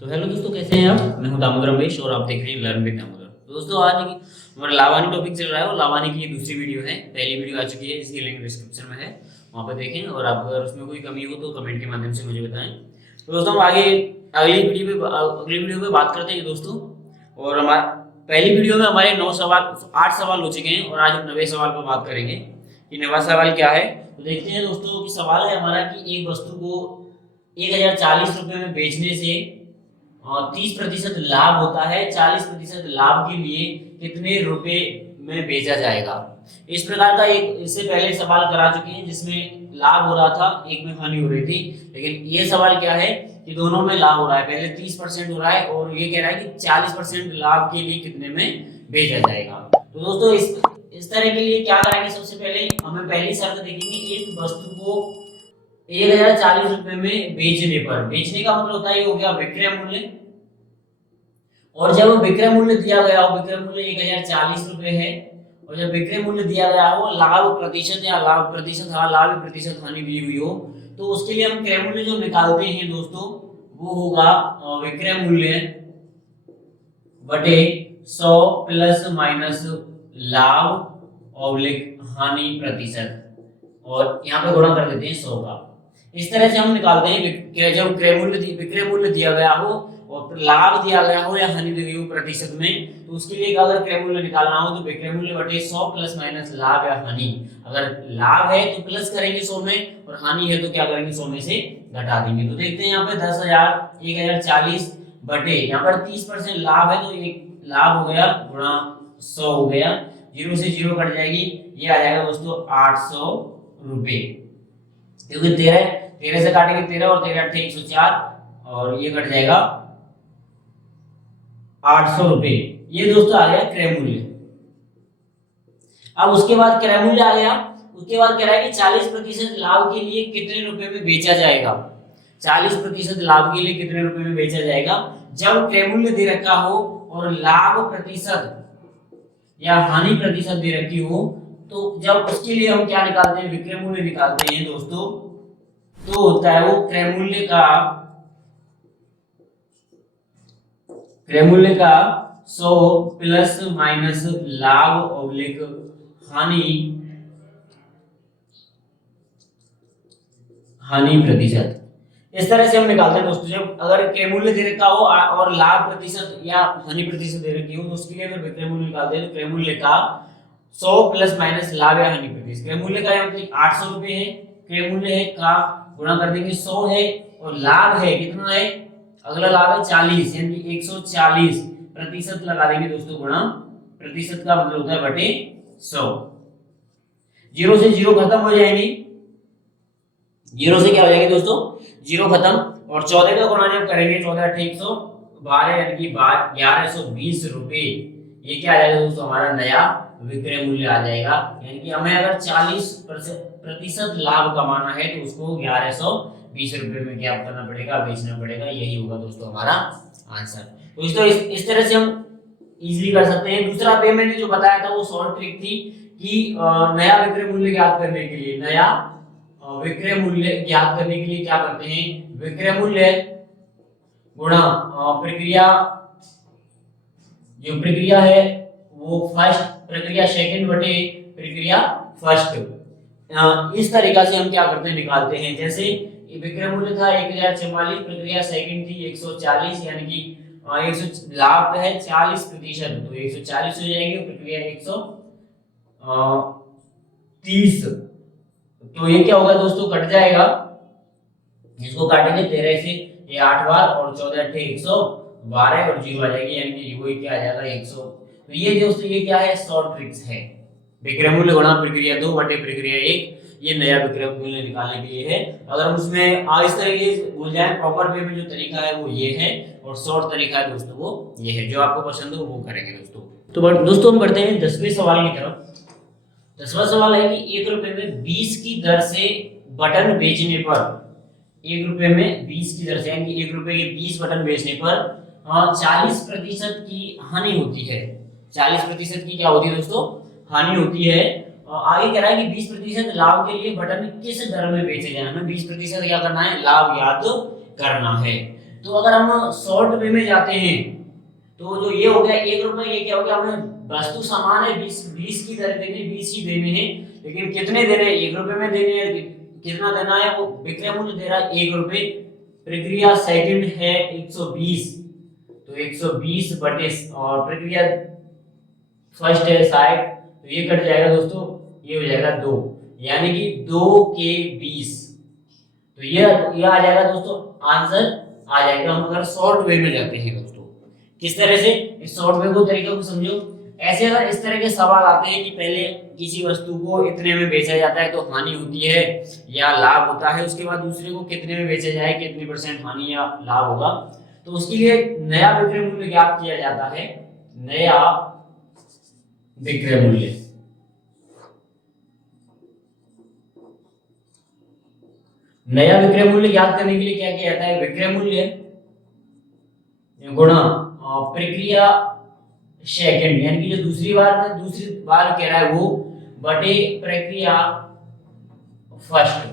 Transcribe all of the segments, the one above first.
तो हेलो दोस्तों, कैसे हैं आप? मैं हूं दामोदर रमेश और आप देख रहे हैं लर्न विद दामोदर। तो दोस्तों, आज की हमारा लावानी टॉपिक चल रहा है और लावानी की ये दूसरी वीडियो है। पहली वीडियो आ चुकी है, इसकी लिंक डिस्क्रिप्शन में है, वहां पर देखें। और आप अगर उसमें कोई कमी हो तो कमेंट के माध्यम से मुझे बताएं। तो दोस्तों, हम आगे अगली वीडियो पे बात करते हैं दोस्तों। और हमारा पहली वीडियो में हमारे 8 सवाल हो चुके हैं और आज हम 9वें सवाल पर बात करेंगे कि 9वां सवाल क्या है। तो देखते हैं दोस्तों कि सवाल है हमारा कि एक वस्तु को 1040 रुपए में बेचने से 30% लाभ होता है। 40% लाभ के लिए कितने रुपए में बेचा जाएगा? इस प्रकार का एक इससे पहले सवाल करा चुके हैं जिसमें लाभ हो रहा था, एक में हानि हो रही थी। लेकिन ये सवाल क्या है कि दोनों में लाभ हो रहा है। पहले 30% हो रहा है और ये कह रहा है कि 40% लाभ के लिए कितने में बेचा जाएगा। तो दोस्तों, इस तरह के लिए क्या करेंगे? सबसे पहले हमें पहली शर्त देखेंगे, एक वस्तु को 1040 रुपए में बेचने पर। बेचने का मतलब होता है, ये हो गया विक्रय मूल्य। और जब विक्रय मूल्य दिया गया हो, विक्रय मूल्य 1040 रुपए है, और जब विक्रय मूल्य दिया गया हो, लाभ प्रतिशत या लाभ प्रतिशत हानि दी हुई हो, तो उसके लिए हम क्रय मूल्य जो निकालते हैं दोस्तों, वो होगा विक्रय मूल्य बटे 100 प्लस माइनस लाभ ऑब्लिक हानि प्रतिशत। और यहाँ पे गुणा कर देते हैं 100 का। इस तरह से हम निकालते हैं जब विक्रय मूल्य दिया गया हो और लाभ दिया गया हो या हानि दी गई हो प्रतिशत में, तो उसके लिए अगर क्रय मूल्य निकालना हो तो विक्रय मूल्य बटे 100 प्लस माइनस लाभ या हानि। अगर लाभ है तो प्लस करेंगे 100 में, और हानि है तो क्या करेंगे, 100 में से घटा देंगे। तो देखते हैं यहाँ पे 1040 बटे यहाँ पर 30% लाभ है, तो एक लाभ हो गया गुणा 100 हो गया, 0 से 0 कट जाएगी, ये आ जाएगा दोस्तों 800 रुपए। क्योंकि 13 से काटेंगे 13 और 13 8 104, और ये कट जाएगा 800 रुपए। ये दोस्तों आ गया क्रय मूल्य। अब उसके बाद क्रय मूल्य आ गया, उसके बाद कह रहा है कि 40% लाभ के लिए कितने रुपए में बेचा जाएगा। 40% लाभ के लिए कितने रुपए में बेचा जाएगा? जब क्रय मूल्य दे रखा हो और लाभ प्रतिशत या हानि प्रतिशत दे रखी हो, तो जब उसके लिए हम क्या निकालते हैं, विक्रय मूल्य निकालते हैं दोस्तों। तो होता है वो क्रय मूल्य का 100 प्लस माइनस लाभ ऑब्लिक हानि प्रतिशत। इस तरह से हम निकालते हैं दोस्तों। जब अगर क्रय मूल्य दे रखा हो और लाभ प्रतिशत या हानि प्रतिशत दे रखी हो, तो उसके लिए अगर विक्रय मूल्य निकालते हैं तो क्रय मूल्य का 100 प्लस माइनस लाभ या हानि प्रतिशत। क्रय मूल्य का मतलब 800 रुपए है, क्रय मूल्य है का गुणा कर देंगे 100 है, और लाभ है कितना है, अगला लाभ है 40, यानी 140% लगा देंगे दोस्तों, गुणा प्रतिशत का मतलब होता है बटे 100। 0 से 0 खत्म हो जाएंगे, 0 से क्या हो जाएंगे दोस्तों, 0 खत्म। और 14 का गुणा जब करेंगे 14 8 112, यानी कि 1120 रुपए। ये क्या आ जाएगा दोस्तों, हमारा नया विक्रय मूल्य आ जाएगा। यानी कि हमें अगर 40% लाभ कमाना है तो उसको 1120 रुपए में क्या करना पड़ेगा, बेचना पड़ेगा। यही होगा दोस्तों हमारा आंसर। तो इस तरह से हम इजीली कर सकते हैं। दूसरा पे मैंने जो बताया था वो शॉर्ट ट्रिक थी कि नया विक्रय मूल्य ज्ञात करने के लिए विक्रय मूल्य ज्ञात करने के लिए क्या करते हैं, विक्रय मूल्य गुणा प्रक्रिया, जो प्रक्रिया है वो फर्स्ट, प्रक्रिया सेकंड बटे प्रक्रिया फर्स्ट। इस तरीका से हम क्या करते हैं, निकालते हैं। जैसे विक्रय मूल्य था 1044, प्रक्रिया सेकंड थी 140, यानी कि 100 लाभ है 40%, तो 140 हो जाएंगे, प्रक्रिया 130। तो ये क्या होगा दोस्तों, कट जाएगा, इसको काटेंगे 13 से, ये 8 बार, और 14 8 112, और 0 आ जाएगी, यानी कि वही क्या आ जाएगा 100। तो ये दोस्तों ये क्या है, शॉर्ट ट्रिक्स है। विक्रय मूल्य गुणा प्रक्रिया 2 बटे प्रक्रिया 1, ये नया विक्रय मूल्य निकालने के लिए है। अगर हम उसमें इस तरीके से भूल जाए, प्रॉपर वे में जो तरीका है वो ये है, और शॉर्ट तरीका है दोस्तों वो ये है। जो आपको पसंद हो वो करेंगे दोस्तों। तो दोस्तों हम बढ़ते हैं 10वें सवाल की तरफ। 10वां सवाल है कि 1 रुपए में 20 की दर से बटन बेचने पर, 1 रुपए में 20 की दर से, यानी 1 रुपए के 20 बटन बेचने पर 40% की हानि होती है। 40% की क्या होती है दोस्तों, हानि होती है। आगे कह रहा है कि 20% लाभ के लिए बटन किस दर में बेचे जाए। हमें 20% क्या करना है, लाभ याद करना है। तो अगर हम शॉर्ट वे में जाते हैं तो जो ये हो गया 1 रुपए, ये क्या हो गया, हमें वस्तु समान है 20 की दर देनी, 20 ही देने हैं, लेकिन कितने देने हैं, 1 रुपए में देने हैं। कितना देना है, वो विक्रय मूल्य दे रहा है 1 रुपए, प्रक्रिया सेकंड है 120, तो 120 बटे, और प्रक्रिया फर्स्ट है 60, तो ये कट जाएगा दोस्तों, ये हो जाएगा 2, यानी कि 2 के 20, तो ये आ जाएगा दोस्तों, आंसर आ जाएगा। हम अगर शॉर्ट वे में जाते हैं दोस्तों, किस तरह से, इस शॉर्ट वे को तरीके को समझो। ऐसे अगर इस तरह के सवाल आते हैं कि पहले किसी वस्तु को इतने में बेचा जाता है तो हानि होती है या लाभ होता है, उसके बाद दूसरे को कितने में बेचा जाए, कितनी % हानि या लाभ होगा, तो उसके लिए नया विक्रय मूल्य ज्ञात किया जाता है। नया विक्रय मूल्य, नया विक्रय मूल्य ज्ञात करने के लिए क्या किया जाता है, विक्रय मूल्य गुणा प्रक्रिया सेकंड, यानी कि जो दूसरी बार कह रहा है वो, बटे प्रक्रिया फर्स्ट,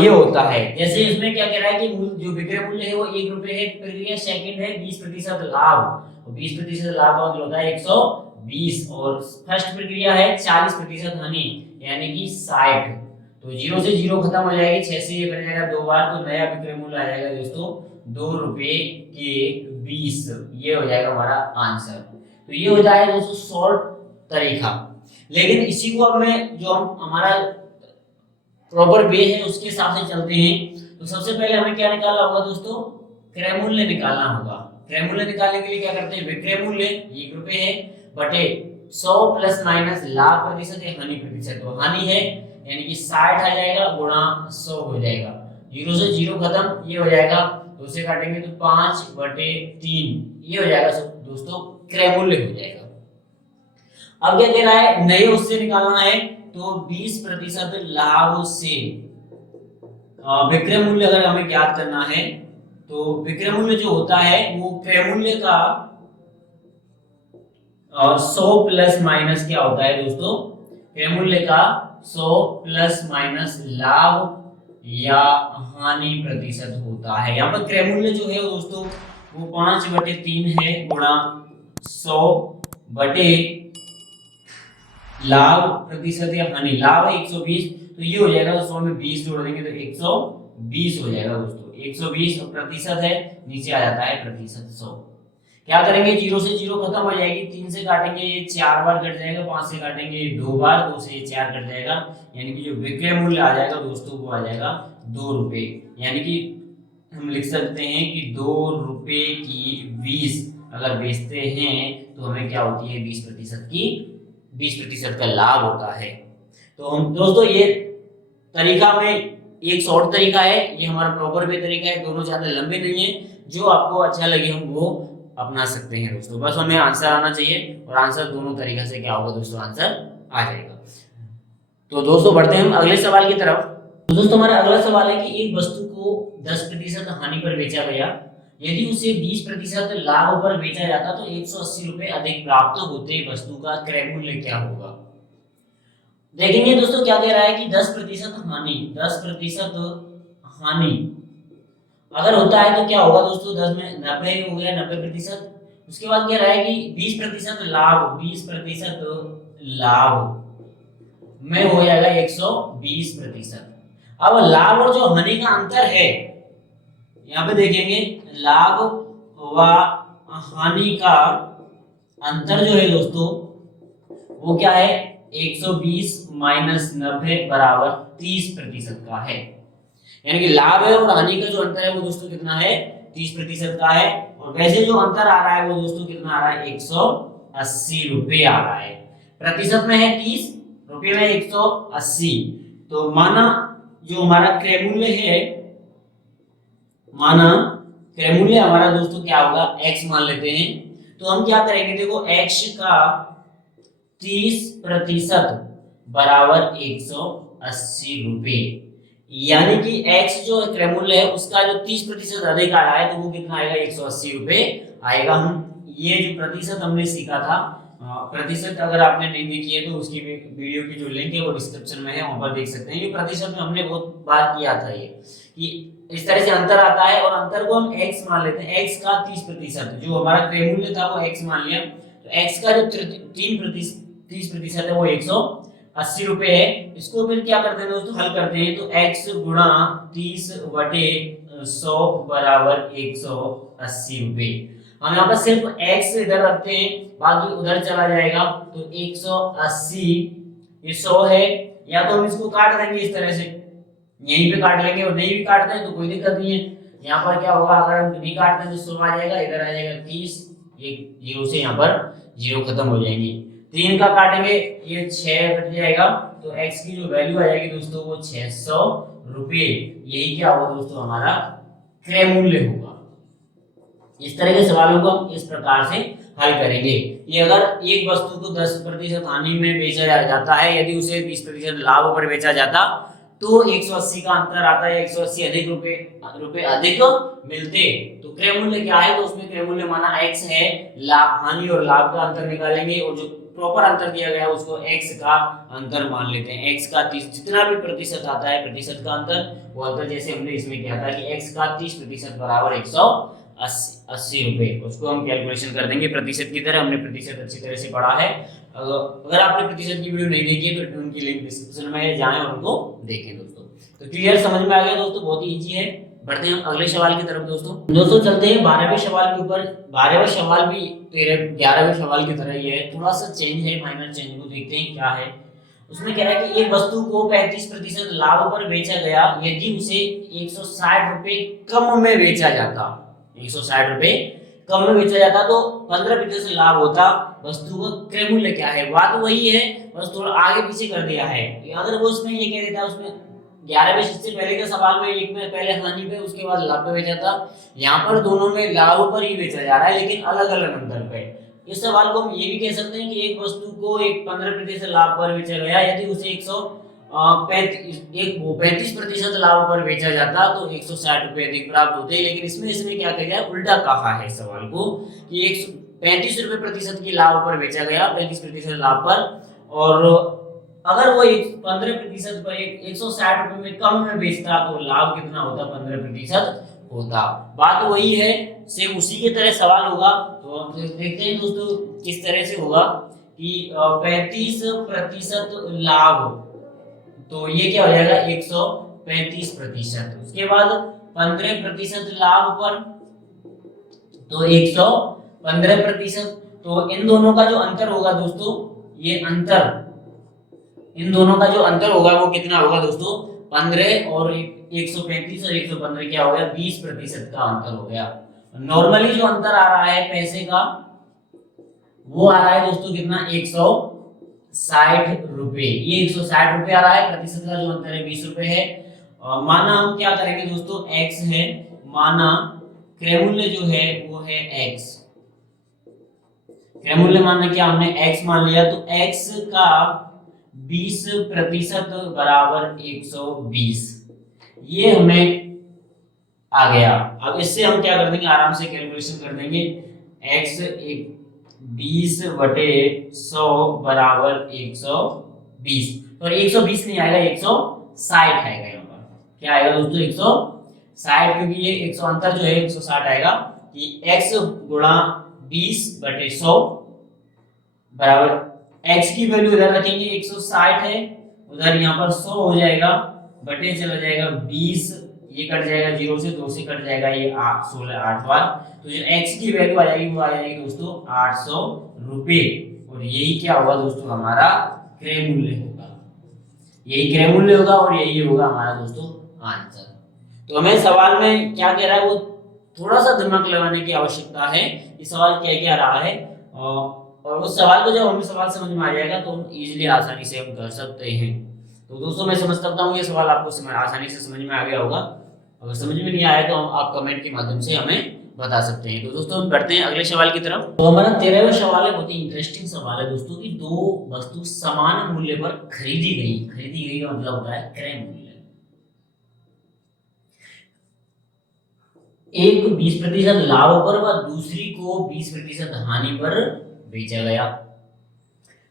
ये होता है। जैसे इसमें क्या कह रहा है कि जो विक्रय मूल्य है वो 1 रुपए है, प्रक्रिया सेकंड है 20% लाभ, और 20% लाभ का मतलब होता है 120, और फर्स्ट प्रक्रिया है 40% हानि, यानी कि 60, तो 0 से 0 खत्म हो जाएगी, 6 से ये कट जाएगा 2 बार, तो नया विक्रय मूल्य आ जाएगा दोस्तों 2 रुपए के 20, ये हो जाएगा हमारा आंसर। तो ये होता है दोस्तों शॉर्ट तरीका। लेकिन इसी को अब मैं जो हमारा प्रॉपर वे है उसके हिसाब से चलते हैं। तो सबसे पहले हमें क्या निकालना होगा दोस्तों, क्रय मूल्य निकालना होगा। क्रय मूल्य निकालने के लिए क्या करते हैं, विक्रय मूल्य 1 रुपए है बटे 100 प्लस माइनस लाभ प्रतिशत या हानि प्रतिशत, तो हानि है यानी कि 60 आ जाएगा गुणा 100 हो जाएगा, 0 से 0 खत्म, ये हो जाएगा, तो उसे काटेंगे तो 5 बटे 3, ये हो जाएगा दोस्तों क्रय मूल्य हो जाएगा। अब क्या दे रहा है, नए उससे निकालना है, तो 20% लाभ से विक्रय मूल्य अगर हमें ज्ञात करना है, तो विक्रय मूल्य जो होता है वो क्रय मूल्य का 100 प्लस माइनस क्या होता है दोस्तों, क्रय मूल्य का 100 प्लस माइनस लाभ या हानि प्रतिशत होता है। यहाँ पर क्रय मूल्य जो है दोस्तों वो 5 बटे 3 है गुणा 100 बटे लाभ प्रतिशत या हानि, लाभ है 120, तो ये हो जाएगा, तो 100 में 20 जोड़ देंगे तो 120 हो जाएगा दोस्तों, 120, और प्रतिशत है नीचे आ जाता है प्रतिशत 100। क्या करेंगे, 0 से 0 खत्म हो जाएगी, 3 से काटेंगे ये 4 बार कट जाएगा, 5 से काटेंगे 2 बार, 2 से 4 कट जाएगा, यानी कि जो विक्रय मूल्य आ जाएगा दोस्तों वो आ जाएगा 2 रुपए, यानी कि हम लिख सकते हैं कि 2 रुपए की 20 अगर बेचते हैं तो हमें क्या होती है, 20% का लाभ होता है। तो हम दोस्तों ये तरीका में एक शॉर्ट तरीका है, ये हमारा प्रॉपर वे तरीका है, दोनों ज्यादा लंबे नहीं है, जो आपको अच्छा लगे हम वो अपना सकते हैं दोस्तों, बस हमें आंसर आना चाहिए, और आंसर दोनों तरीका से क्या होगा दोस्तों, आंसर आ जाएगा। तो दोस्तों बढ़ते हैं हम अगले सवाल की तरफ। तो दोस्तों हमारा अगला सवाल है कि एक वस्तु को 10% हानि पर बेचा गया, यदि उसे 20% लाभ पर बेचा जाता तो 180 रुपए अधिक प्राप्त होते, वस्तु का क्रय मूल्य क्या होगा। देखेंगे दोस्तों क्या कह रहा है कि 10% हानि, 10% हानि अगर होता है तो क्या होगा दोस्तों, 10 में 90 हो गया, 90%। उसके बाद कह रहा है कि 20% लाभ, 20% लाभ में हो जाएगा 120%। अब लाभ और जो हानि का अंतर है, यहाँ पे देखेंगे लाभ व हानि का अंतर जो है दोस्तों वो क्या है, 120 माइनस 90 बराबर 30% का है, यानी कि लाभ है और हानि का जो अंतर है वो दोस्तों कितना है, 30% का है, और वैसे जो अंतर आ रहा है वो दोस्तों कितना आ रहा है, 180 रुपए आ रहा है, प्रतिशत में है 30, रुपये में 180, तो माना जो हमारा क्रय मूल्य है, माना क्रय मूल्य हमारा दोस्तों क्या होगा, x मान लेते हैं, तो हम क्या करेंगे, देखो x का 30% बराबर 180 रुपए, यानी कि x जो क्रय मूल्य है उसका जो 30% अधिक आया है तो वो कितना आएगा, 180 रुपए आएगा। हम ये जो प्रतिशत हमने सीखा था, प्रतिशत अगर आपने नहीं देखी है तो उसकी वीडियो की जो लिंक है वो डिस्क्रिप्शन में है, वहां पर देख सकते हैं। ये प्रतिशत में हमने बहुत बार किया था, ये कि इस तरह से अंतर आता है और अंतर को हम x मान लेते हैं। x का 30%, जो हमारा क्रय मूल्य था वो x मान लिया, तो x का जो 30% है वो 180 रुपए है। इसको फिर क्या करते हैं दोस्तों, हल करते हैं, तो x गुणा 30/100 बराबर 180 रुपए। हम यहाँ पर सिर्फ x इधर रखते हैं, बाकी उधर चला जाएगा, तो 180 ये 100 है, या तो हम इसको काट देंगे इस तरह से, यहीं पे काट लेंगे, और नहीं भी काटते हैं तो कोई दिक्कत नहीं है। यहाँ पर क्या होगा, अगर हम नहीं काटते हैं तो 100 आ जाएगा, इधर आ जाएगा 30, ये जीरो से यहाँ पर जीरो खत्म हो जाएंगी। 3 का काटेंगे ये 6 कट जाएगा, तो x की जो वैल्यू आ जाएगी दोस्तों वो 600 रुपये। यही क्या होगा दोस्तों, हमारा क्रय मूल्य होगा। इस तरह के सवालों को हम इस प्रकार से हल करेंगे। ये अगर एक वस्तु को 10% हानि में बेचा जाता है, यदि उसे 20% लाभ पर बेचा जाता तो 180 का अंतर आता है, 180 अधिक रुपए अधिक मिलते। तो क्रय मूल्य क्या है, तो उसमें क्रय मूल्य माना x है, लाभ हानि और लाभ का अंतर निकालेंगे, और जो प्रॉपर अंतर दिया गया है उसको x का अंतर मान लेते हैं। x का 30 जितना भी प्रतिशत आता है, प्रतिशत का अंतर, वो अंतर जैसे हमने इसमें किया था कि x का 30% बराबर 180 रुपए, उसको हम कैलकुलेशन कर देंगे प्रतिशत की तरह। हमने प्रतिशत अच्छी तरह से पढ़ा है, अगर आपने प्रतिशत की वीडियो नहीं देखी है तो उनकी लिंक डिस्क्रिप्शन में है, जाएं और उनको देखें दोस्तों। तो क्लियर समझ में आ गया दोस्तों, बहुत ही इजी है। बढ़ते हैं अगले सवाल की तरफ दोस्तों चलते हैं 12वें सवाल के ऊपर। 12वां सवाल भी 11वें सवाल की तरह ही है, थोड़ा सा चेंज है, माइनर चेंज को देखते हैं क्या है। उसमें कह रहा है कि एक वस्तु को 35% लाभ पर बेचा गया यदि उसे 160 रुपए कम में बेचा जाता, 160 रुपए कम में बेचा जाता तो 15% लाभ होता। वस्तु का क्रय मूल्य क्या है, बात वही है, बस थोड़ा आगे पीछे कर दिया है। अगर वो उसमें ये कह देता, उसमें 11वें से पहले के सवाल में एक में पहले हानि पे उसके बाद लाभ पे बेचा था, यहाँ पर दोनों में लाभ पर ही बेचा जा रहा है, लेकिन अलग अलग अंतर पे। इस सवाल को हम ये भी कह सकते हैं कि एक वस्तु को एक 15% लाभ पर बेचा गया यदि उसे 35% लाभ पर बेचा जाता तो 160 रुपए अधिक प्राप्त होते। लेकिन इसमें इसने क्या किया, उल्टा कहा है सवाल को कि 35 रुपए प्रतिशत की लाभ पर बेचा गया, 35% लाभ पर, और अगर वो 15% पर 160 रुपए में कम में बेचता तो लाभ कितना होता, 15% होता। बात वही है, सेम उसी की तरह सवाल होगा। तो हम देखते हैं दोस्तों किस तरह से होगा कि 35% लाभ, तो ये क्या हो जाएगा 135%। उसके बाद 15% लाभ पर तो 115%। तो इन दोनों का जो अंतर होगा दोस्तों, ये अंतर, इन दोनों का जो अंतर होगा वो कितना होगा दोस्तों, 15 और 135 और 115 क्या हो गया, 20% का अंतर हो गया। नॉर्मली जो अंतर आ रहा है पैसे का वो आ रहा है दोस्तों कितना, 160 रुपए। ये 160 रुपए आ रहा है, प्रतिशत का जो अंतर है 20 रुपए है। माना हम क्या करेंगे दोस्तों, x है, माना क्रय मूल्य जो है वो है x, क्रय मूल्य मानना क्या हमने x मान लिया, तो x का 20% बराबर 120, ये हमें आ गया। अब इससे हम क्या कर देंगे, आराम से कैलकुलेशन कर देंगे, x 20/100 बराबर 120, और 120 नहीं आएगा, 160 आएगा। यहाँ पर क्या आएगा दोस्तों, 160, क्योंकि ये 100 अंतर जो है 160 आएगा कि x गुणा 20/100 बराबर, x की वैल्यू इधर रखेंगे 160 है, उधर यहाँ पर 100 हो जाएगा, बटे चला जाएगा 20, ये कट जाएगा 0 से, 2 से कट जाएगा ये 16 8 बार, तो जो x की वैल्यू आ जाएगी वो आ जाएगी दोस्तों 800 रुपए। और यही क्या होगा दोस्तों, हमारा क्रय मूल्य होगा, यही क्रय मूल्य होगा और यही होगा हमारा दोस्तों आंसर। तो हमें सवाल में क्या कह रहा है वो थोड़ा सा दिमाग लगाने की आवश्यकता है कि सवाल क्या क्या रहा है, और उस सवाल को जब हमें सवाल समझ में आ जाएगा तो हम इजीली आसानी से हम कर सकते हैं। तो दोस्तों मैं समझ सकता हूँ ये सवाल आपको आसानी से समझ में आ गया होगा। अगर समझ में नहीं आया तो आप कमेंट के माध्यम से हमें बता सकते हैं। तो दोस्तों हम बढ़ते हैं अगले सवाल की तरफ। तो हमारा 13वां सवाल है, बहुत ही इंटरेस्टिंग सवाल है दोस्तों, कि दो वस्तु समान मूल्य पर खरीदी गई का मतलब होता है क्रय मूल्य। एक 20% लाभ पर व दूसरी को 20% हानि पर बेचा गया।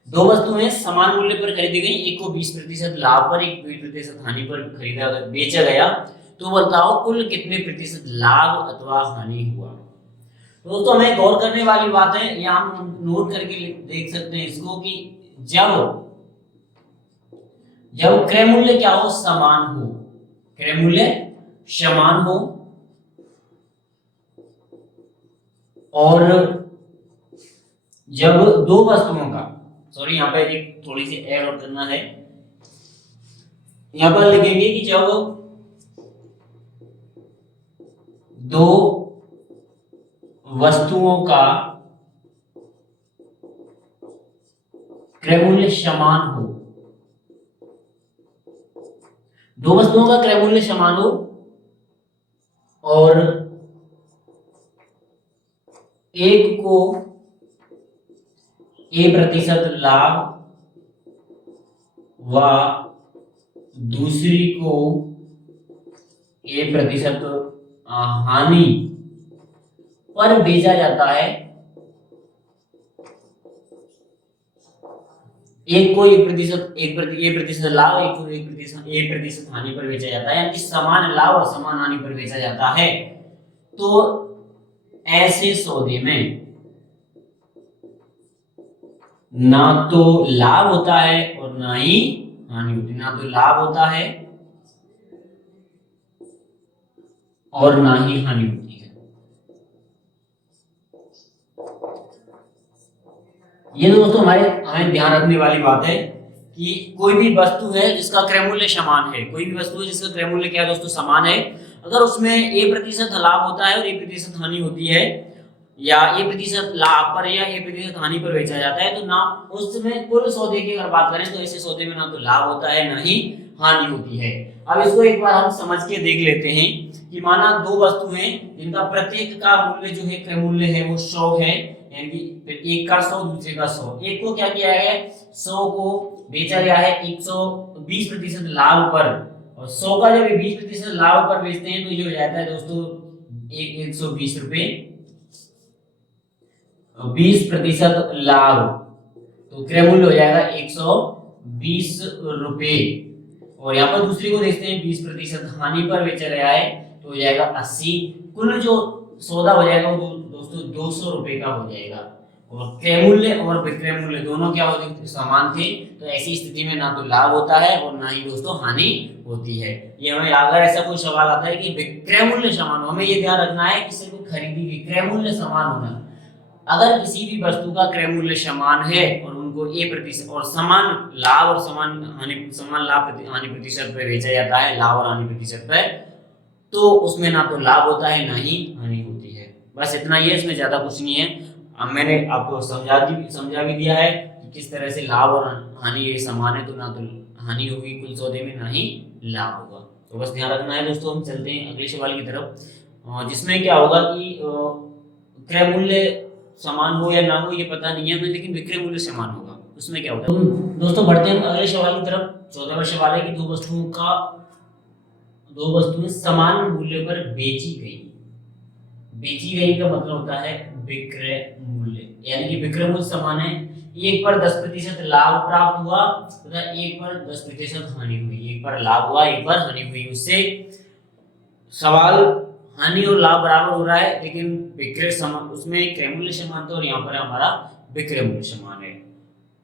दो वस्तुएं समान मूल्य पर खरीदी गई, एक को 20% लाभ पर, एक 20% हानि पर बेचा गया। तो बताओ कुल कितने प्रतिशत लाभ अथवा हानि हुआ। तो दोस्तों हमें गौर करने वाली बात है, यहाँ हम नोट करके देख सकते हैं इसको कि जब जब क्रय मूल्य क्या हो, समान हो, क्रय मूल्य समान हो और जब दो वस्तुओं का, सॉरी यहाँ पे एक थोड़ी सी ऐड और करना है, यहां पर लिखेंगे कि जब दो वस्तुओं का क्रय मूल्य समान हो, दो वस्तुओं का क्रय मूल्य समान हो और एक को A% लाभ व दूसरी को A% हानि पर बेचा जाता है, एक को 1% लाभ, एक को 1% हानि पर बेचा जाता है, यानी कि समान लाभ और समान हानि पर बेचा जाता है। तो ऐसे सौदे में ना तो लाभ होता है और ना ही हानि होती, ना तो लाभ होता है और ना ही हानि होती है। ये दोस्तों हमें ध्यान रखने वाली बात है कि कोई भी वस्तु है जिसका क्रय मूल्य समान है, कोई भी वस्तु है जिसका क्रय मूल्य क्या है दोस्तों, समान है, अगर उसमें A% लाभ होता है और A% हानि होती है, या A% लाभ पर या A% हानि पर बेचा जाता है, तो ना उसमें कुल सौदे की अगर बात करें तो ऐसे सौदे में ना तो लाभ होता है ना ही हानि होती है। अब इसको एक बार हम समझ के देख लेते हैं कि माना दो वस्तु हैं जिनका प्रत्येक का मूल्य जो है, क्रय मूल्य है वो 100 है, यानी कि एक का 100 दूसरे का 100, एक को क्या किया है 100 को बेचा गया है 120% लाभ पर, और 100 का जब 20% लाभ पर बेचते हैं तो ये हो जाता है दोस्तों 120 रुपए, 20% लाभ, तो क्रय मूल्य हो जाएगा 120 रुपए। और यहाँ पर दूसरी को देखते हैं 20% हानि पर बेचा गया है तो हो जाएगा 80, कुल जो सौदा हो जाएगा वो दोस्तों 200 रुपए का हो जाएगा। और क्रय मूल्य और विक्रय मूल्य दोनों क्या होते समान थे, तो ऐसी स्थिति में ना तो लाभ होता है और ना ही दोस्तों हानि होती है। ये हमें अगर ऐसा कोई सवाल आता है कि विक्रय मूल्य समान हो, हमें ये ध्यान रखना है कि सिर्फ खरीदी विक्रय मूल्य समान होना, अगर किसी भी वस्तु का क्रय मूल्य समान है और उनको A% और समान लाभ और समान लाभ हानि प्रतिशत पर बेचा जाता है, लाभ और हानि प्रतिशत पर, तो उसमें ना तो लाभ होता है ना ही हानि होती है। बस इतना ही है, इसमें ज्यादा कुछ नहीं है। अब मैंने आपको समझा भी दिया है कि किस तरह से लाभ और हानि ये समान है, तो ना तो हानि होगी कुल सौदे में ना ही लाभ होगा। तो बस ध्यान रखना है दोस्तों। हम चलते हैं अगले सवाल की तरफ, जिसमें क्या होगा कि क्रय मूल्य समान हो या ना हो ये पता नहीं है हमें, लेकिन विक्रय मूल्य समान होगा, उसमें क्या होता है। दोस्तों बढ़ते हैं अगले सवाल की तरफ। 14वां सवाल है कि दो वस्तुएं समान मूल्य पर बेची गई। बेची गई का मतलब होता है विक्रय मूल्य, यानी कि विक्रय मूल्य समान है, एक पर 10% लाभ प्राप्त हुआ तथा एक पर 10% हानि हुई, एक पर लाभ हुआ एक पर हानि हुई। उससे सवाल हानि और लाभ बराबर हो रहा है, लेकिन विक्रय समान, उसमें क्रय मूल्य समान था और यहाँ पर हमारा विक्रय मूल्य समान है।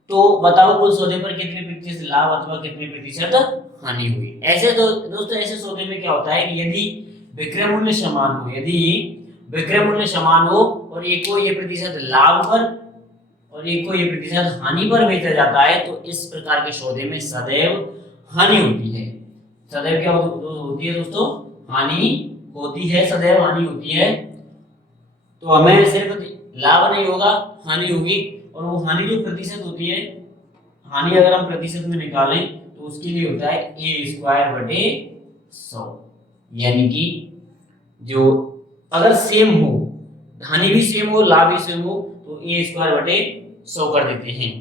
तो बताओ कुल सौदे पर कितने प्रतिशत लाभ अथवा कितने प्रतिशत हानि हुई। ऐसे तो दोस्तों ऐसे सौदे में क्या होता है कि यदि विक्रय मूल्य समान हो, यदि विक्रय मूल्य समान हो और एक को A% लाभ पर और एक को A% हानि पर बेचा जाता है, तो इस प्रकार के सौदे में सदैव हानि होती है। सदैव क्या होती है दोस्तों, हानि होती है, सदैव हानि होती है। तो हमें सिर्फ लाभ नहीं होगा, हानि होगी, और वो हानि जो प्रतिशत होती है, हानि अगर हम प्रतिशत में निकालें तो उसके लिए होता है A²/100, यानी कि जो अगर सेम हो, हानि भी सेम हो लाभ भी सेम हो, तो A²/100 कर देते हैं।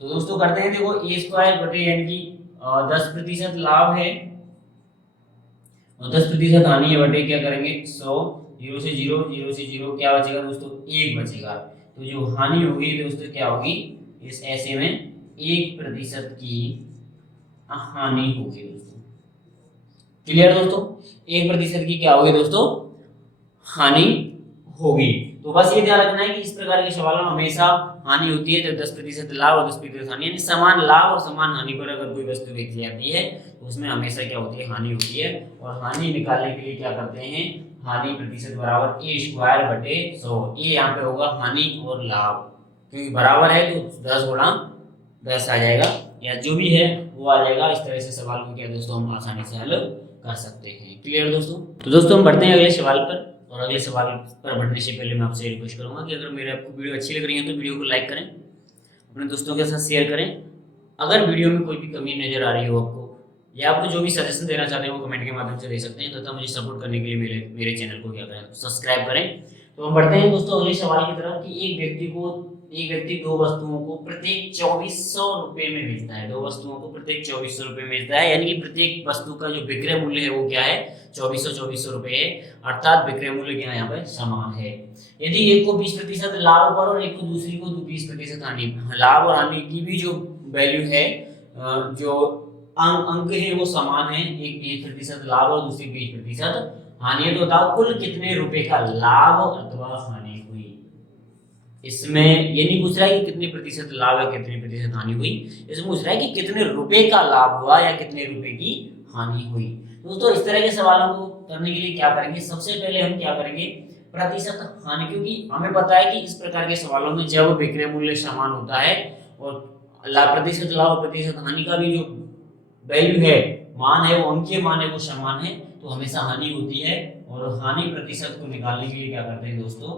तो दोस्तों करते हैं, देखो A² यानी कि 10% लाभ है और 10% हानि है, बटे क्या करेंगे 100, 0 से 0, 0 से 0 क्या बचेगा दोस्तों 1 बचेगा। तो जो हानि होगी दोस्तों क्या होगी, इस ऐसे में 1% की हानि होगी दोस्तों। क्लियर दोस्तों, 1% की क्या होगी दोस्तों, हानि होगी। तो बस ये ध्यान रखना है कि इस प्रकार के सवालों में हमेशा हानि होती है जब 10% लाभ और 10% हानि, यानी समान लाभ और समान हानि पर अगर कोई वस्तु बेची जाती है तो उसमें हमेशा क्या होती है, हानि होती है। और हानि निकालने के लिए क्या करते हैं, हानि प्रतिशत बराबर ए स्क्वायर बटे 100। ये यहाँ पे होगा हानि और लाभ, क्योंकि बराबर है तो 10 गुणा 10 आ जाएगा, या जो भी है वो आ जाएगा। इस तरह से सवाल को क्या दोस्तों हम आसानी से हल कर सकते हैं। क्लियर दोस्तों, तो दोस्तों हम बढ़ते हैं अगले सवाल पर। और अगले सवाल पर बढ़ने से पहले मैं आपसे रिक्वेस्ट करूंगा कि अगर मेरे आपको वीडियो अच्छी लग रही है तो वीडियो को लाइक करें, अपने दोस्तों के साथ शेयर करें। अगर वीडियो में कोई भी कमी नजर आ रही हो आपको, या आपको जो भी सजेशन देना चाहते हैं वो कमेंट के माध्यम से दे सकते हैं, तथा मुझे सपोर्ट करने के लिए मेरे चैनल को क्या करें, सब्सक्राइब करें। तो हम बढ़ते हैं दोस्तों अगले सवाल की तरफ कि एक व्यक्ति दो वस्तुओं को प्रत्येक 2400 रुपए में बेचता है। दो वस्तुओं को प्रत्येक 2400 रुपए में बेचता है, यानी कि प्रत्येक वस्तु का जो विक्रय मूल्य है वो क्या है, 2400 रुपए है, अर्थात विक्रय मूल्य क्या है यहाँ पे समान है। यदि एक को 20% लाभ पर और एक को दूसरी को 20% हानि, लाभ और हानि की भी जो वैल्यू है, जो अंक है वो समान है, एक 20% लाभ और दूसरी 20% हानि है। तो बताओ कुल कितने रुपए का लाभ अथवा हानि हुई। इसमें ये नहीं पूछ रहा है कि कितने प्रतिशत लाभ है कितने प्रतिशत हानि हुई, इसमें पूछ रहा है कि कितने रुपए का लाभ हुआ या कितने रुपए की हानि हुई। दोस्तों इस तरह के सवालों को करने के लिए क्या करेंगे, सबसे पहले हम क्या करेंगे, प्रतिशत हानि, क्योंकि हमें पता है कि इस प्रकार के सवालों में जब विक्रय मूल्य समान होता है और प्रतिशत लाभ और प्रतिशत हानि का भी जो वैल्यू है, मान है, वो अंकीय मान है, वो समान है, तो हमेशा हानि होती है। और हानि प्रतिशत को निकालने के लिए क्या करते हैं दोस्तों,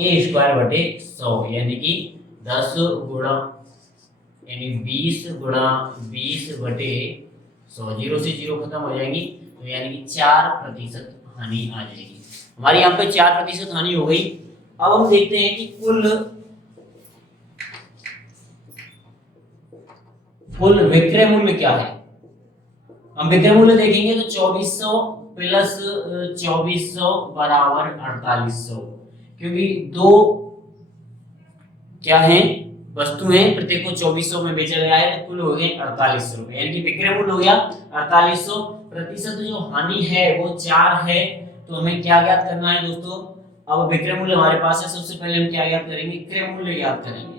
ए स्क्वायर बटे 100, यानी कि 10 गुणा यानी 20 गुणा 20 बटे 100, 0 से 0 खत्म हो जाएंगी, तो यानी कि 4% हानि आ जाएगी। हमारी यहाँ पे 4% हानि हो गई। अब हम देखते हैं कि कुल विक्रय मूल्य क्या है। हम विक्रय मूल्य देखेंगे तो 2400 प्लस 2400 बराबर 4800, क्योंकि दो क्या है, वस्तु है, प्रत्येक को 2400 में बेचा गया है, तो कुल हो गए 4800 रुपए, यानी कि विक्रय मूल्य हो गया 4800। प्रतिशत जो हानि है वो 4 है, तो हमें क्या ज्ञात करना है दोस्तों, अब विक्रय मूल्य हमारे पास है, सबसे पहले हम क्या ज्ञात करेंगे, क्रय मूल्य ज्ञात करेंगे।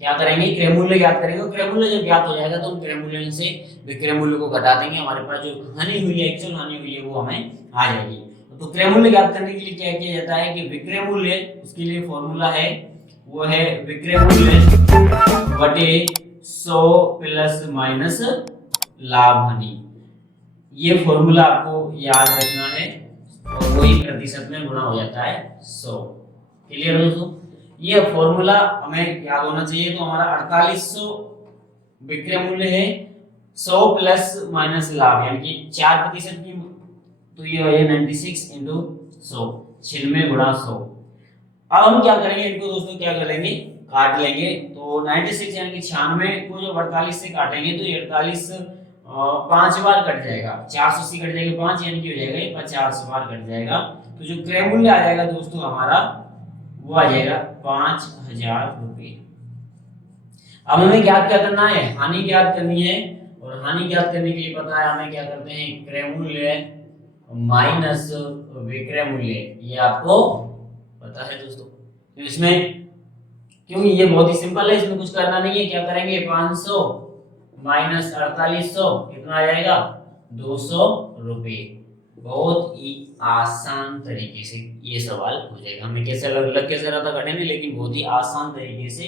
क्या करेंगे, क्रय मूल्य ज्ञात करेंगे। क्रय मूल्य जब ज्ञात हो जाएगा तो हम क्रय मूल्य से विक्रय मूल्य को घटा देंगे, हमारे पास जो हानि हुई है, एक्चुअल हानि हुई है, वो हमें आ जाएगी। तो क्रय मूल्य ज्ञात करने के लिए क्या किया जाता है कि विक्रय मूल्य, उसके लिए फॉर्मूला है, वो है विक्रय मूल्य बटे 100 प्लस माइनस लाभ हानि। ये फॉर्मूला आपको याद रखना है, और वही प्रतिशत में गुणा हो जाता है 100। क्लियर दोस्तों, ये फॉर्मूला हमें याद होना चाहिए। तो हमारा 4800 विक्रय मूल्य है, 100 प्लस माइनस लाभ, यानी कि 4% की, तो ये हो जाएगा 96 इंटू 100, 96 गुणा 100। अब हम क्या करेंगे, इनको दोस्तों क्या करेंगे, काट लेंगे। तो 96 यानी कि 96 को जब 48 से काटेंगे तो ये 48 5 बार कट जाएगा, 480 कट जाएगा 5, यानी कि हो जाएगा ये 50 बार कट जाएगा। तो जो क्रय मूल्य आ जाएगा दोस्तों हमारा, वो आ जाएगा 5000 रुपये। अब हमें ज्ञात क्या करना है, हानि ज्ञात करनी है, और हानि ज्ञात करने के लिए पता है हमें क्या करते हैं, क्रय मूल्य माइनस विक्रय मूल्य, ये आपको पता है दोस्तों। तो इसमें क्योंकि ये बहुत ही सिंपल है, इसमें कुछ करना नहीं है, क्या करेंगे, 500 माइनस 4800 कितना आ जाएगा, 200 रुपये। बहुत ही आसान तरीके से ये सवाल हो जाएगा। हमें कैसे लग कैसे रहा था कठिन, लेकिन बहुत ही आसान तरीके से,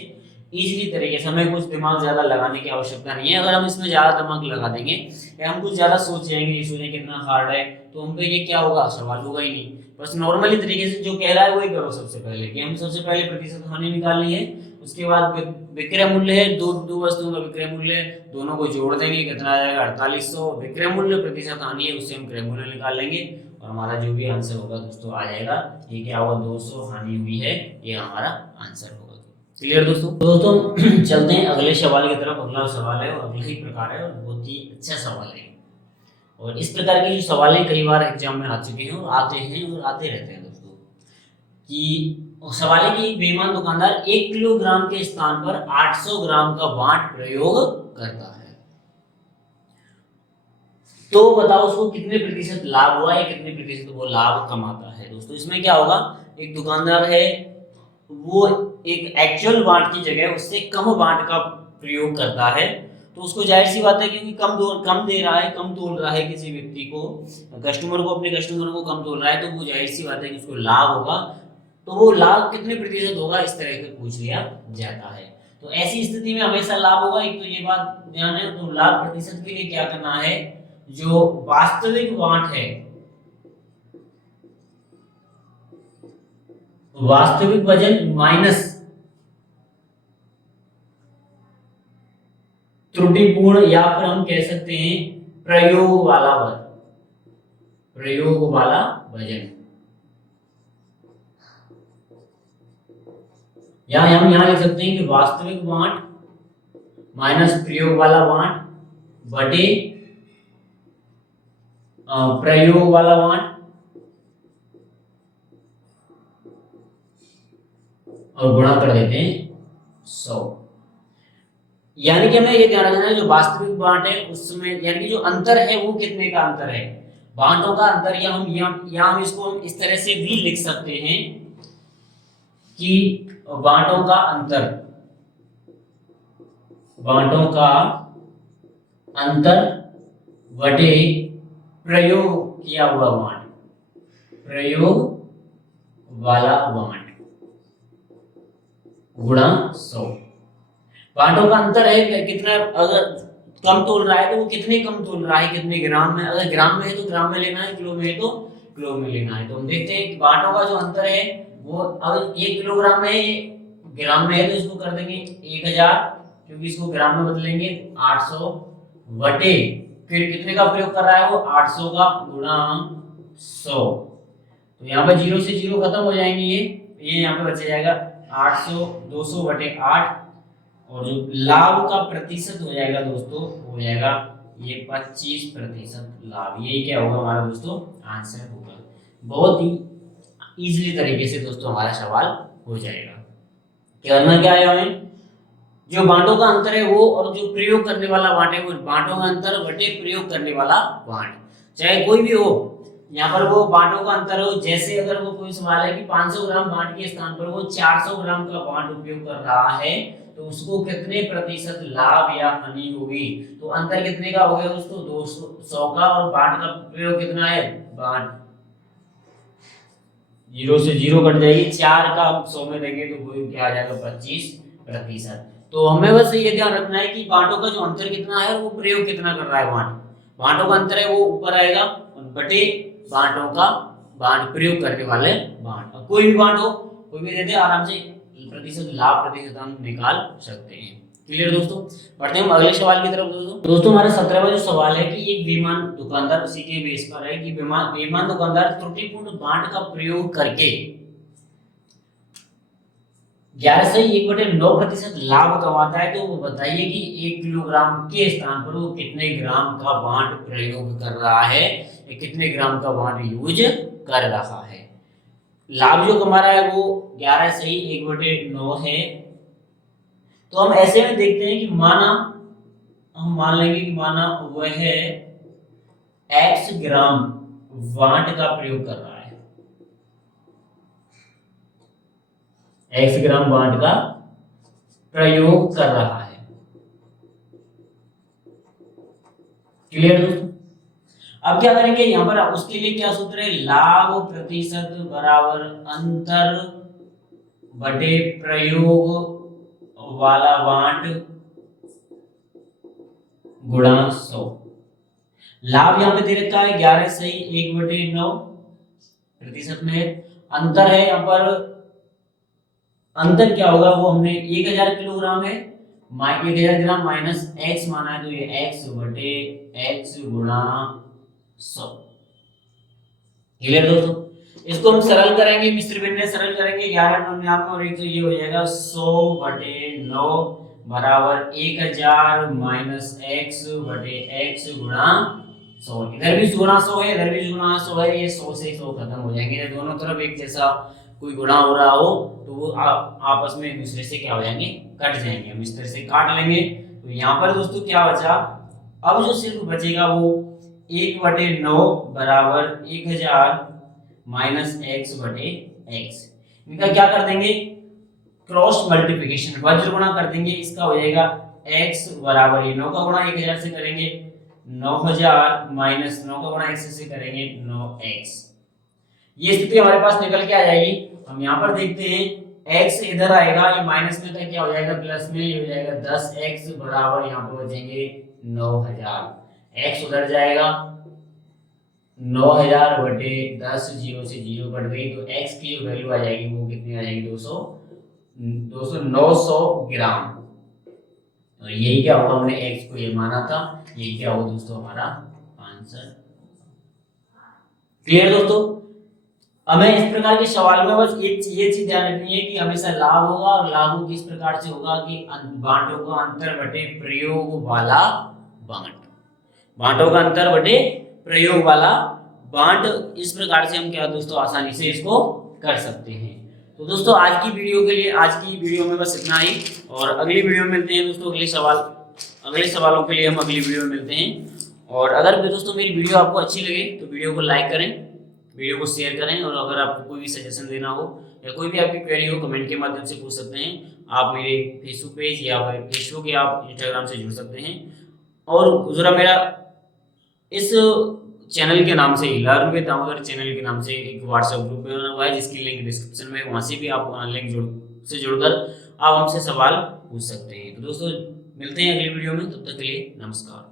इजीली तरीके से, हमें कुछ दिमाग ज्यादा लगाने की आवश्यकता नहीं है। अगर हम इसमें ज्यादा दिमाग लगा देंगे या हम कुछ ज्यादा सोच जाएंगे, ये सोचेंगे कितना हार्ड है, तो हम पे ये क्या होगा, सवाल होगा ही नहीं। बस नॉर्मली तरीके से जो कह रहा है वही करो। सबसे पहले कि हम सबसे पहले प्रतिशत हानि निकालनी है, उसके बाद विक्रय मूल्य है, दो वस्तुओं का विक्रय मूल्य है, दोनों को जोड़ देंगे, कितना आ जाएगा 4800। विक्रय मूल्य प्रतिशत हानि है, उससे हम क्रय मूल्य निकाल लेंगे, और हमारा जो भी आंसर होगा दोस्तों आ जाएगा। ये क्या होगा, 200 हानि हुई है, ये हमारा आंसर होगा। क्लियर दोस्तों, तो दोस्तों चलते हैं अगले सवाल की तरफ। अगला सवाल है और अगले ही प्रकार है, और बहुत ही अच्छा सवाल है। और इस प्रकार के जो सवाल है कई बार एग्जाम में आ चुके हैं, और आते हैं और आते रहते हैं दोस्तों। कि सवाल है कि बेईमान दुकानदार 1 किलोग्राम के स्थान पर 800 ग्राम का वाट प्रयोग करता है। तो बताओ उसको कितने प्रतिशत लाभ हुआ या कितने प्रतिशत वो लाभ कमाता है। दोस्तों इसमें क्या होगा, एक दुकानदार है वो एक एक्चुअल वाट की जगह उससे कम वाट का प्रयोग करता है, तो उसको जाहिर सी बात है क्योंकि कम दे रहा है, कम तोल रहा है, किसी व्यक्ति को, कस्टमर को, अपने कस्टमर को कम तोल रहा है, तो वो जाहिर सी बात है कि उसको लाभ होगा। तो वो लाभ कितने प्रतिशत होगा इस तरह से पूछ लिया जाता है। तो ऐसी स्थिति में हमेशा लाभ होगा, एक तो ये बात ध्यान है। तो लाभ प्रतिशत के लिए क्या करना है, जो वास्तविक वाट है, वास्तविक वजन माइनस त्रुटिपूर्ण, या फिर हम कह सकते हैं प्रयोग वाला वजन, प्रयोग वाला वजन, या हम यहां लिख सकते हैं कि वास्तविक वाट माइनस प्रयोग वाला वाट बटे प्रयोग वाला वाट और गुणा कर देते हैं 100। यानी कि हमें ये ध्यान रखना है जो वास्तविक वाट है उसमें, यानी जो अंतर है वो कितने का अंतर है, बांटों का अंतर, या हम इसको हम इस तरह से भी लिख सकते हैं कि बांटों का अंतर, बांटों का अंतर बटे प्रयोग किया हुआ वाट, प्रयोग वाला वाट गुणा 100। बांटों का अंतर है कितना, अगर कम तोल रहा है तो वो कितने कम तोल रहा है, कितने ग्राम में, अगर ग्राम में है तो ग्राम में लेना है, किलो में है तो किलो में लेना है। तो हम देखते हैं कि बांटों का जो अंतर है वो, अगर 1 किलोग्राम में है, ग्राम में है, तो इसको कर देंगे 1000, क्योंकि इसको ग्राम में बदलेंगे 800 बटे, फिर कितने का प्रयोग कर रहा है वो 800 का गुणा 100। तो यहाँ पर 0 से 0 खत्म हो जाएंगे, ये यहाँ पे बच जाएगा 800, 200 बटे 8, और जो लाभ का प्रतिशत हो जाएगा दोस्तों हो जाएगा ये 25% लाभ। यही क्या होगा हमारा दोस्तों आंसर होगा। बहुत ही इजीली तरीके से दोस्तों हमारा सवाल हो जाएगा। करना क्या है हमें, जो बांटों का अंतर है वो, और जो प्रयोग करने वाला वाट है वो, बांटों का अंतर बटे प्रयोग करने वाला वाट, चाहे कोई भी हो, यहाँ पर वो बांटों का अंतर हो, जैसे अगर वो कोई सवाल है कि 500 ग्राम बांट के स्थान पर वो 400 ग्राम का बांट उपयोग कर रहा है, तो उसको कितने प्रतिशत लाभ या हानि होगी। तो अंतर कितने का हो गया दोस्तों 200, 100 का, और बांट का प्रयोग कितना है, बांट 0 से 0 कट जाएगी, 4 का 100 में देंगे तो वो क्या आ जाएगा 25%। तो हमें बस ये ध्यान रखना है कि बांटों का जो अंतर कितना है वो प्रयोग कितना कर रहा है, बांटों का अंतर है वो ऊपर आएगा बटे बांटों का, बांट प्रयोग करने वाले बांट, कोई भी बांट हो कोई भी देते आराम से प्रतिशत लाभ प्रतिशत हम निकाल सकते हैं। क्लियर दोस्तों, बढ़ते हैं हम अगले सवाल की तरफ। दोस्तों हमारा 17वां जो सवाल है कि एक बेईमान दुकानदार, उसी के बेस पर है कि बेईमान दुकानदार त्रुटिपूर्ण बांट का प्रयोग करके 11 से 1/9% लाभ कमाता है। तो वो बताइए कि 1 किलोग्राम के स्थान पर वो कितने ग्राम का बांट प्रयोग कर रहा है, या कितने ग्राम का बांट यूज कर रहा है। लाभ जो कमा रहा है वो 11 से 1/9 है। तो हम ऐसे में देखते हैं कि माना, हम मान लेंगे कि माना वह है x ग्राम बांट का प्रयोग कर रहा है, x ग्राम बांट का प्रयोग कर रहा है। क्लियर दोस्तों, अब क्या करेंगे यहां पर, उसके लिए क्या सूत्र है, लाभ प्रतिशत बराबर अंतर बटे प्रयोग वाला बांट गुणा 100। लाभ यहां पे दे रखा है 11 से 1/9 प्रतिशत में, अंतर है यहां पर, अंतर क्या होगा वो हमने 1000 किलोग्राम है, 1000 ग्राम माइनस x माना है, तो ये x बटे x गुणा 100। क्लियर दोस्तों, इसको हम सरल करेंगे, मिश्र भिन्न सरल करेंगे, 11×9 और 1 तो ये हो जाएगा 100/9 बराबर 1000 माइनस x बटे x गुणा 100। इधर भी गुणा 100 है, इधर भी गुणा 100 है, ये 100 से 100 खत्म हो जाएंगे। दोनों तरफ एक जैसा कोई गुणा हो रहा हो तो वो आपस में एक दूसरे से क्या हो जाएंगे, कट जाएंगे। हम इस तरह से काट लेंगे। तो यहाँ पर दोस्तों क्या बचा, अब जो सिर्फ बचेगा वो 1/9 बराबर 1000 माइनस x बटे x। इनका क्या कर देंगे, क्रॉस मल्टीप्लिकेशन, वज्र गुणा कर देंगे। इसका हो जाएगा x बराबर, ये 9 का गुणा 1000 से करेंगे 9000 माइनस 9 का गुणा x से करेंगे 9x। ये स्थिति हमारे पास निकल के आ जाएगी। हम यहाँ पर देखते हैं x इधर आएगा, ये माइनस में था, क्या हो जाएगा प्लस में, ये हो जाएगा 10x बराबर यहाँ पे बचेंगे 9000। x उधर जाएगा 9000 बटे 10, 0 से 0 कट गई, तो x की जो वैल्यू आ जाएगी वो कितनी आ जाएगी, 900 ग्राम। और यही क्या होगा, हमने x को ये माना था, यही क्या होगा दोस्तों हमारा आंसर। क्लियर दोस्तों। हमें इस प्रकार के सवाल में बस ये चीज ध्यान रखनी है कि हमेशा लाभ होगा, और लाभ किस प्रकार से होगा कि बांटों का अंतर बटे प्रयोग वाला बांट, बांटों का अंतर बटे प्रयोग वाला बांट। इस प्रकार से हम क्या दोस्तों आसानी से इसको कर सकते हैं। तो दोस्तों आज की वीडियो में बस इतना ही, और अगली वीडियो में मिलते हैं दोस्तों। अगले सवालों के लिए हम अगली वीडियो में मिलते हैं। और अगर दोस्तों मेरी वीडियो आपको अच्छी लगे तो वीडियो को लाइक करें, वीडियो को शेयर करें, और अगर आपको कोई भी सजेशन देना हो या कोई भी आपकी क्वेरी हो कमेंट के माध्यम से पूछ सकते हैं। आप मेरे फेसबुक पेज या फेसबुक या आप इंस्टाग्राम से जुड़ सकते हैं। और जरा मेरा इस चैनल के नाम से लर्न विद दामोदर चैनल के नाम से एक व्हाट्सएप ग्रुप बना हुआ है, जिसकी लिंक डिस्क्रिप्शन में, वहाँ से भी आप लिंक से जुड़कर आप हमसे सवाल पूछ सकते हैं। तो दोस्तों मिलते हैं अगली वीडियो में, तब तक के लिए नमस्कार।